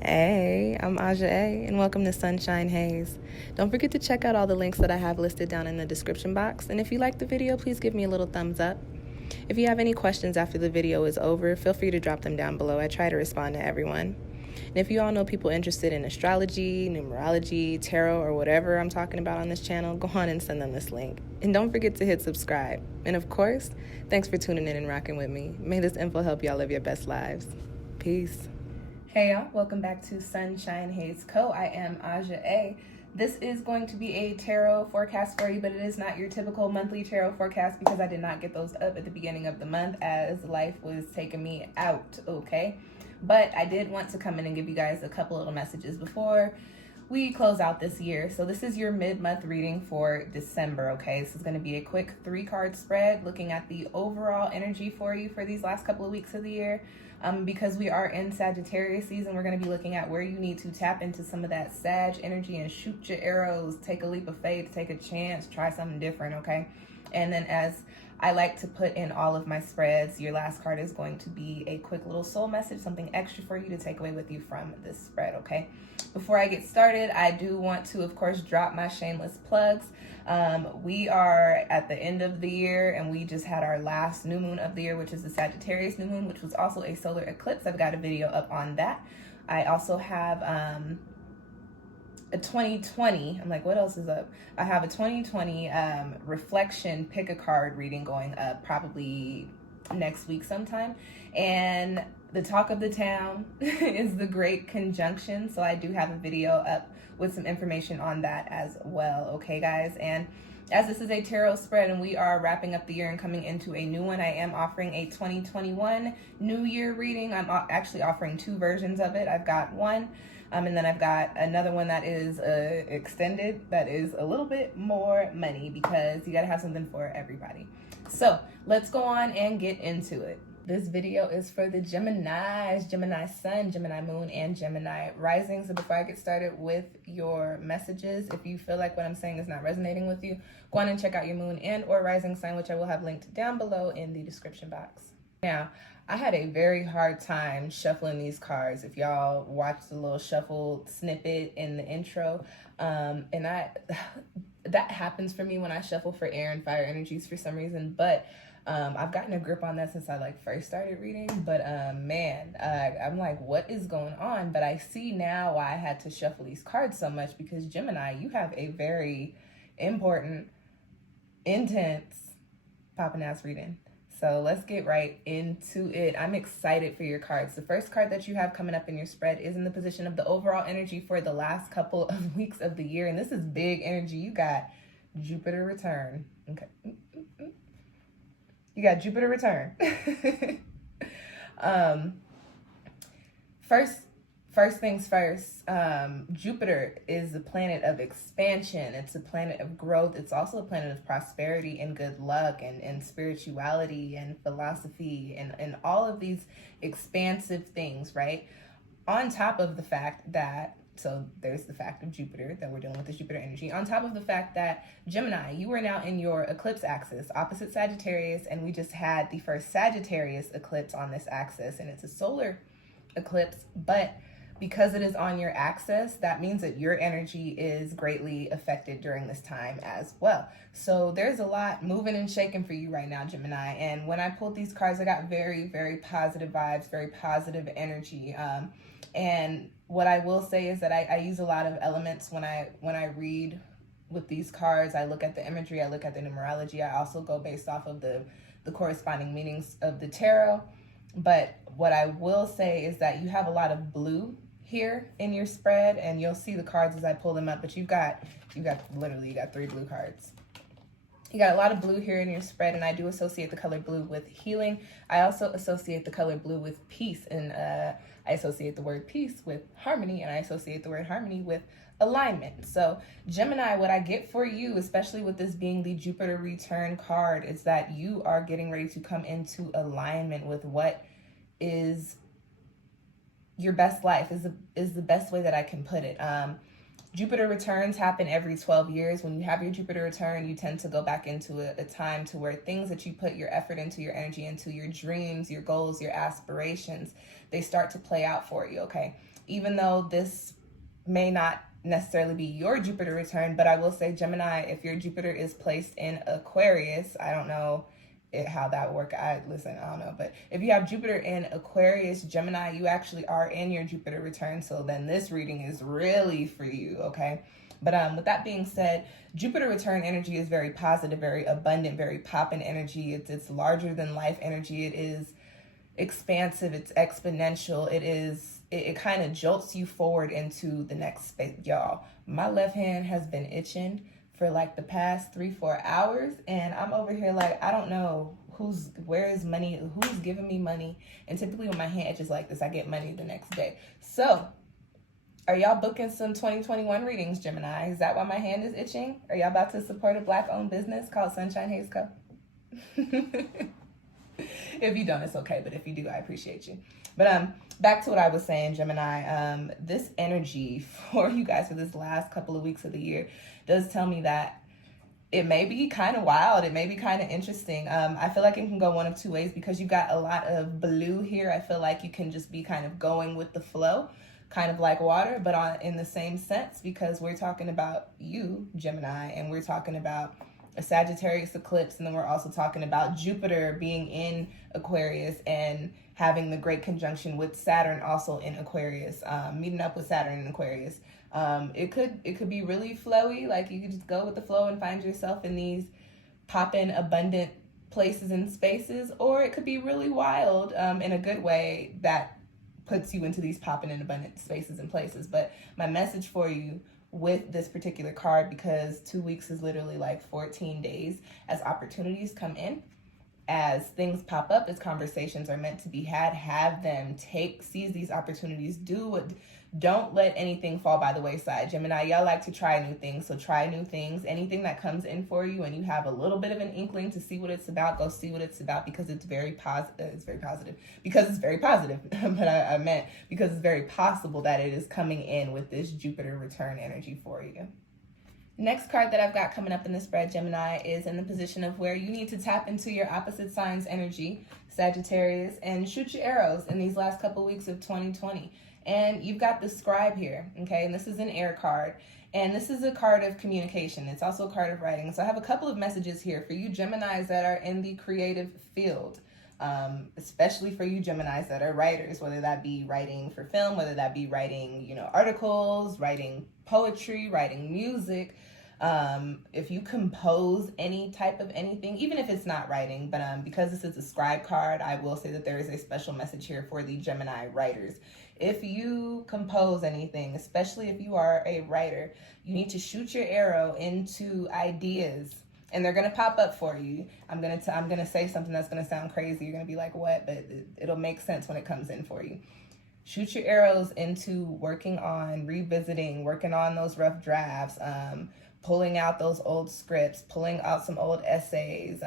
Hey, I'm Aja A, and welcome to Sunshine Haze. Don't forget to check out all the links that I have listed down in the description box, and if you like the video, please give me a little thumbs up. If you have any questions after the video is over, feel free to drop them down below. I try to respond to everyone. And if you all know people interested in astrology, numerology, tarot, or whatever I'm talking about on this channel, go on and send them this link. And don't forget to hit subscribe. And of course, thanks for tuning in and rocking with me. May this info help y'all live your best lives. Peace. Hey y'all, welcome back to SunshinehazeCo. I am Aja A. This is going to be a tarot forecast for you, but it is not your typical monthly tarot forecast because I did not get those up at the beginning of the month as life was taking me out, okay? But I did want to come in and give you guys a couple little messages before we close out this year. So this is your mid-month reading for December, okay? This is going to be a quick 3-card spread looking at the overall energy for you for these last couple of weeks of the year. Because we are in Sagittarius season, we're going to be looking at where you need to tap into some of that Sag energy and shoot your arrows, take a leap of faith, take a chance, try something different, okay? And then as I like to put in all of my spreads, your last card is going to be a quick little soul message, something extra for you to take away with you from this spread, okay? Before I get started, I do want to, of course, drop my shameless plugs. We are at the end of the year and we just had our last new moon of the year, which is the Sagittarius new moon, which was also a solar eclipse. I've got a video up on that. I also have a 2020, I'm like, what else is up? I have a 2020 reflection pick a card reading going up probably next week sometime. And the talk of the town is the Great Conjunction. So I do have a video up with some information on that as well. Okay, guys. And as this is a tarot spread and we are wrapping up the year and coming into a new one, I am offering a 2021 New Year reading. I'm actually offering 2 versions of it. I've got one. And then I've got another one that is extended, that is a little bit more money because you got to have something for everybody. So let's go on and get into it. This video is for the Geminis, Gemini Sun, Gemini Moon, and Gemini Rising. So before I get started with your messages, if you feel like what I'm saying is not resonating with you, go on and check out your Moon and or Rising sign, which I will have linked down below in the description box. Now, I had a very hard time shuffling these cards. If y'all watched the little shuffle snippet in the intro, and that happens for me when I shuffle for air and fire energies for some reason, but I've gotten a grip on that since I first started reading, but man, I'm like, what is going on? But I see now why I had to shuffle these cards so much, because Gemini, you have a very important, intense poppin' ass reading. So let's get right into it. I'm excited for your cards. The first card that you have coming up in your spread is in the position of the overall energy for the last couple of weeks of the year. And this is big energy. You got Jupiter return. Okay. You got Jupiter return. First things first, Jupiter is a planet of expansion. It's a planet of growth. It's also a planet of prosperity and good luck and spirituality and philosophy and all of these expansive things, right? On top of the fact that, so there's the fact of Jupiter, that we're dealing with this Jupiter energy. On top of the fact that Gemini, you are now in your eclipse axis, opposite Sagittarius, and we just had the first Sagittarius eclipse on this axis, and it's a solar eclipse, but because it is on your axis, that means that your energy is greatly affected during this time as well. So there's a lot moving and shaking for you right now, Gemini. And when I pulled these cards, I got very, very positive vibes, very positive energy. And what I will say is that I use a lot of elements when I read with these cards. I look at the imagery, I look at the numerology. I also go based off of the corresponding meanings of the tarot. But what I will say is that you have a lot of blue here in your spread, and you'll see the cards as I pull them up, but you got 3 blue cards. You got a lot of blue here in your spread, and I do associate the color blue with healing. I also associate the color blue with peace, and I associate the word peace with harmony, and I associate the word harmony with alignment. So Gemini, what I get for you, especially with this being the Jupiter return card, is that you are getting ready to come into alignment with what is your best life, is the best way that I can put it. Jupiter returns happen every 12 years. When you have your Jupiter return, you tend to go back into a time to where things that you put your effort into, your energy into, your dreams, your goals, your aspirations, they start to play out for you, okay? even though this may not necessarily be your Jupiter return, but I will say, Gemini, if your Jupiter is placed in Aquarius, I don't know how that work. I don't know, but if you have Jupiter in Aquarius, Gemini, you actually are in your Jupiter return, so then this reading is really for you, okay? But with that being said, Jupiter return energy is very positive, very abundant, very poppin' energy. It's larger than life energy. It is expansive, it's exponential. It kind of jolts you forward into the next space. Y'all, my left hand has been itching for like the past 3-4 hours, and I'm over here like, I don't know where is money, who's giving me money. And typically when my hand itches like this, I get money the next day. So are y'all booking some 2021 readings, Gemini? Is that why my hand is itching? Are y'all about to support a Black-owned business called SunshinehazeCo? If you don't, it's okay, but if you do, I appreciate you. But back to what I was saying, Gemini, this energy for you guys for this last couple of weeks of the year does tell me that it may be kind of wild. It may be kind of interesting. I feel like it can go one of two ways because you got a lot of blue here. I feel like you can just be kind of going with the flow, kind of like water, but in the same sense, because we're talking about you, Gemini, and we're talking about a Sagittarius eclipse, and then we're also talking about Jupiter being in Aquarius and having the great conjunction with Saturn also in Aquarius, meeting up with Saturn in Aquarius. It could be really flowy, like you could just go with the flow and find yourself in these pop-in abundant places and spaces, or it could be really wild in a good way that puts you into these pop-in and abundant spaces and places. But my message for you with this particular card, because 2 weeks is literally like 14 days, as opportunities come in, as things pop up, as conversations are meant to be had, have them, seize these opportunities, don't let anything fall by the wayside. Gemini, y'all like to try new things, so try new things. Anything that comes in for you and you have a little bit of an inkling to see what it's about, go see what it's about, because it's very positive. It's very positive because it's very positive, but I meant because it's very possible that it is coming in with this Jupiter return energy for you. Next card that I've got coming up in the spread, Gemini, is in the position of where you need to tap into your opposite sign's energy, Sagittarius, and shoot your arrows in these last couple weeks of 2020. And you've got the scribe here, okay? And this is an air card. And this is a card of communication. It's also a card of writing. So I have a couple of messages here for you Geminis that are in the creative field, especially for you Geminis that are writers, whether that be writing for film, whether that be writing, articles, writing poetry, writing music. If you compose any type of anything, even if it's not writing, but because this is a scribe card, I will say that there is a special message here for the Gemini writers. If you compose anything, especially if you are a writer, you need to shoot your arrow into ideas, and they're gonna pop up for you. I'm gonna say something that's gonna sound crazy. You're gonna be like, what? But it'll make sense when it comes in for you. Shoot your arrows into working on revisiting, working on those rough drafts, pulling out those old scripts, pulling out some old essays,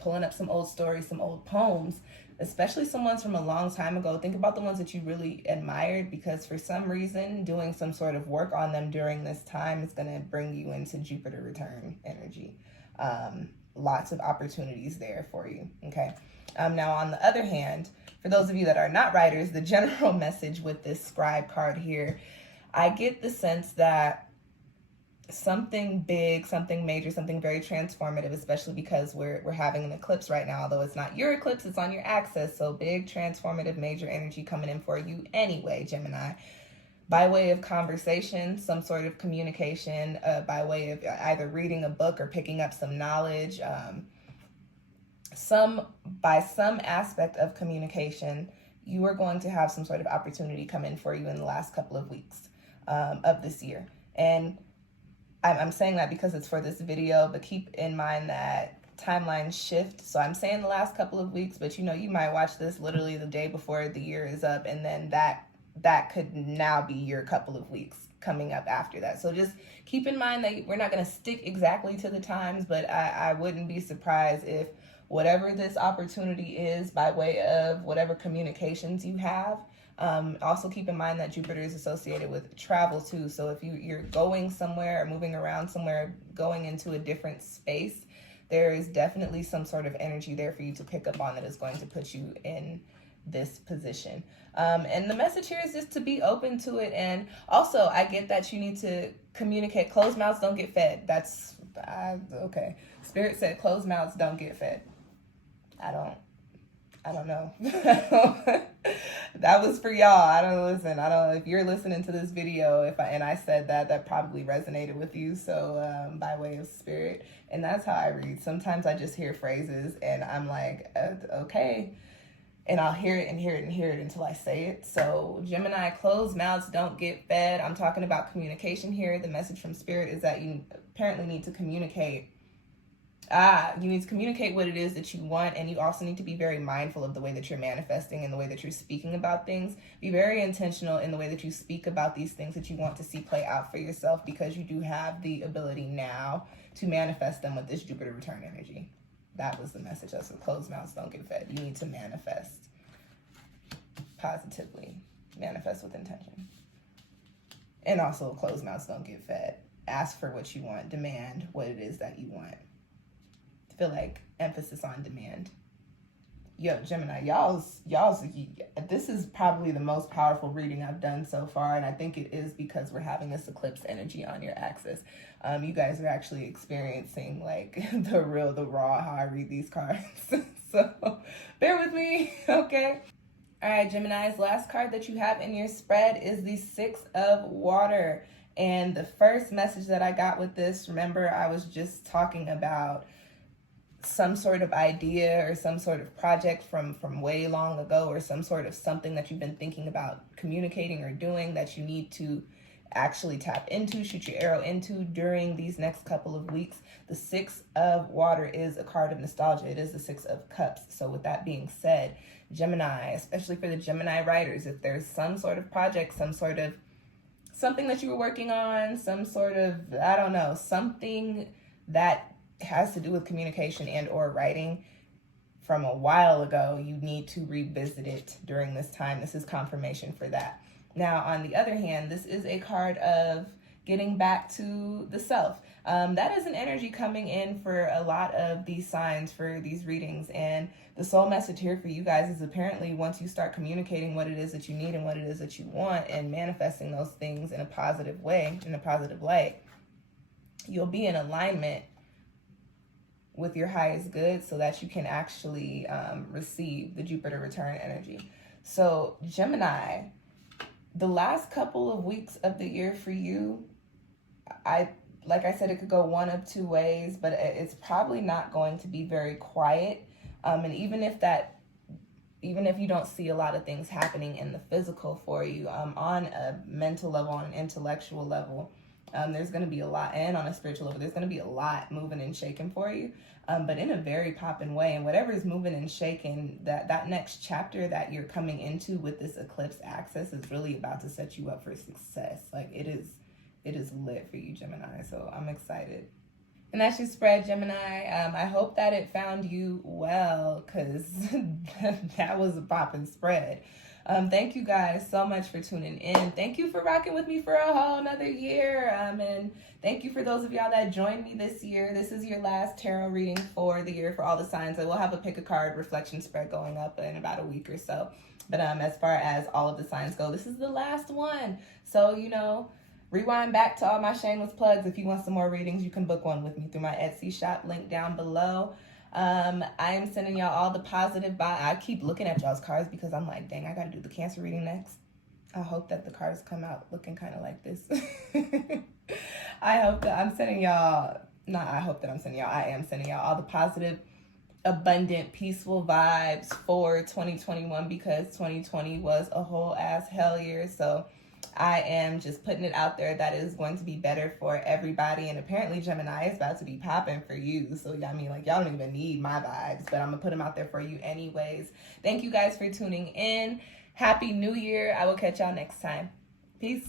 pulling up some old stories, some old poems, especially some ones from a long time ago. Think about the ones that you really admired, because for some reason, doing some sort of work on them during this time is going to bring you into Jupiter return energy. Lots of opportunities there for you, okay? Now, on the other hand, for those of you that are not writers, the general message with this scribe card here, I get the sense that something big, something major, something very transformative, especially because we're having an eclipse right now, although it's not your eclipse, it's on your axis. So big, transformative, major energy coming in for you anyway, Gemini, by way of conversation, some sort of communication, by way of either reading a book or picking up some knowledge, by some aspect of communication, you are going to have some sort of opportunity come in for you in the last couple of weeks of this year. And I'm saying that because it's for this video, but keep in mind that timelines shift. So I'm saying the last couple of weeks, but you might watch this literally the day before the year is up, and then that could now be your couple of weeks coming up after that. So just keep in mind that we're not going to stick exactly to the times, but I wouldn't be surprised if whatever this opportunity is, by way of whatever communications you have. Also keep in mind that Jupiter is associated with travel too. So if you're going somewhere or moving around somewhere, going into a different space, there is definitely some sort of energy there for you to pick up on that is going to put you in this position. And the message here is just to be open to it. And also, I get that you need to communicate. Closed mouths don't get fed. That's okay. Spirit said closed mouths don't get fed. I don't know. That was for y'all. I don't, if you're listening to this video, and I said that probably resonated with you. So, by way of spirit. And that's how I read. Sometimes I just hear phrases and I'm like, okay. And I'll hear it and hear it and hear it until I say it. So Gemini, closed mouths don't get fed. I'm talking about communication here. The message from spirit is that you apparently need to communicate. You need to communicate what it is that you want, and you also need to be very mindful of the way that you're manifesting and the way that you're speaking about things. Be very intentional in the way that you speak about these things that you want to see play out for yourself, because you do have the ability now to manifest them with this Jupiter return energy. That was the message. That's what closed mouths don't get fed. You need to manifest positively, manifest with intention. And also, closed mouths don't get fed. Ask for what you want, demand what it is that you want. Feel like emphasis on demand. Yo, Gemini, y'all's this is probably the most powerful reading I've done so far, and I think it is because we're having this eclipse energy on your axis. You guys are actually experiencing like the raw how I read these cards. So bear with me, okay? All right, Gemini's last card that you have in your spread is the Six of Water. And the first message that I got with this, remember I was just talking about some sort of idea or some sort of project from way long ago, or some sort of something that you've been thinking about communicating or doing that you need to actually tap into, shoot your arrow into during these next couple of weeks. The Six of Water is a card of nostalgia. It is the Six of Cups. So with that being said, Gemini, especially for the Gemini writers, if there's some sort of project, some sort of something that you were working on, some sort of, I don't know, something that has to do with communication and or writing from a while ago, you need to revisit it during this time. This is confirmation for that. Now, on the other hand, this is a card of getting back to the self. That is an energy coming in for a lot of these signs for these readings. And the soul message here for you guys is apparently once you start communicating what it is that you need and what it is that you want and manifesting those things in a positive way, in a positive light, you'll be in alignment with your highest good so that you can actually receive the Jupiter return energy. So Gemini, the last couple of weeks of the year for you, like I said, it could go one of two ways, but it's probably not going to be very quiet. And even if you don't see a lot of things happening in the physical for you, on a mental level, on an intellectual level, there's going to be a lot, and on a spiritual level, there's going to be a lot moving and shaking for you, but in a very poppin' way. And whatever is moving and shaking, that next chapter that you're coming into with this eclipse access is really about to set you up for success. Like it is lit for you, Gemini. So I'm excited. And that's your spread, Gemini. I hope that it found you well, because that was a poppin' spread. Thank you guys so much for tuning in. Thank you for rocking with me for a whole another year. And thank you for those of y'all that joined me this year. This is your last tarot reading for the year for all the signs. I will have a pick a card reflection spread going up in about a week or so. But as far as all of the signs go, this is the last one. So, rewind back to all my shameless plugs. If you want some more readings, you can book one with me through my Etsy shop, link down below. I am sending y'all all the positive vibes. I keep looking at y'all's cards because I'm like, dang, I gotta do the Cancer reading next. I hope that the cards come out looking kind of like this. I am sending y'all all the positive, abundant, peaceful vibes for 2021, because 2020 was a whole ass hell year. So I am just putting it out there that is going to be better for everybody. And apparently Gemini is about to be popping for you. So I mean, like, y'all don't even need my vibes, but I'm gonna put them out there for you anyways. Thank you guys for tuning in. Happy New Year. I will catch y'all next time. Peace.